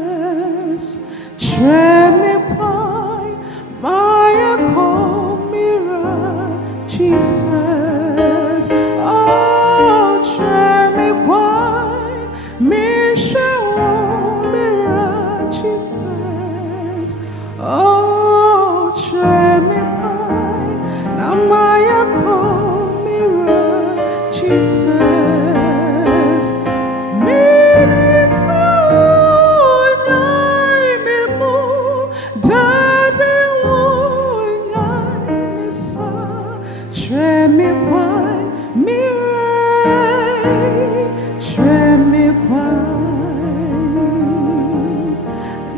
Jesus, treme kwai, maya ko mira, Jesus, oh, treme kwai, misha mira, Jesus, oh, treme kwai, na maya ko mira, Jesus. Treme kwai mirai, treme kwai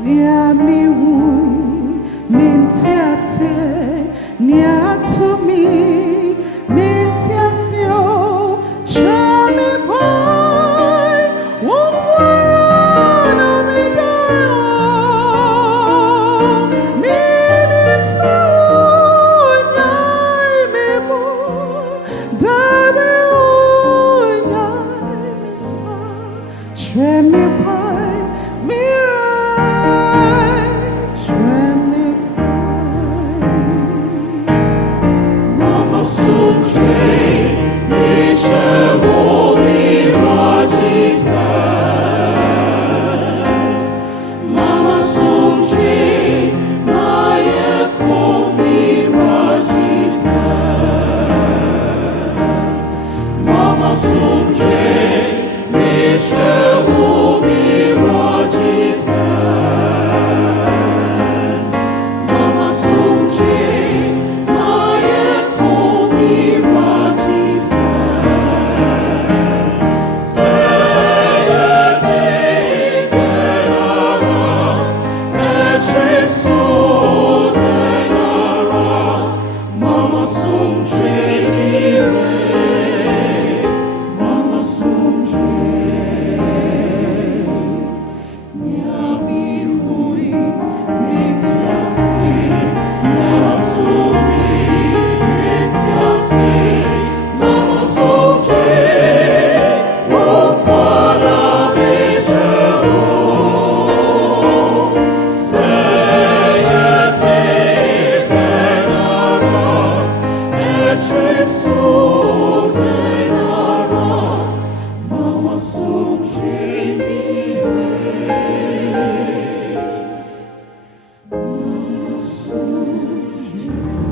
nia miui mintiase nia tumi mintiasio treme kwai wokwara no midayo minim sao nyai memu treme kwai mirai, treme kwai Mama Sundre, Misha Mira, Jesus. Mama Sundre, Maya Mira, Jesus. Mama Sundre, Misha Mira, Jesus. Mama Sundre, Maya Mira, Jesus. Sayate Denara, Eshesu Denara, Mama Sundre Mire, Mama Sundre. Nyami hui, mitiasi, nyatumi, mitiasi, Mama Sundre, wokwara mejero, seyate denara, eshesu denara, Mama Sundre mire. Mama Sundre.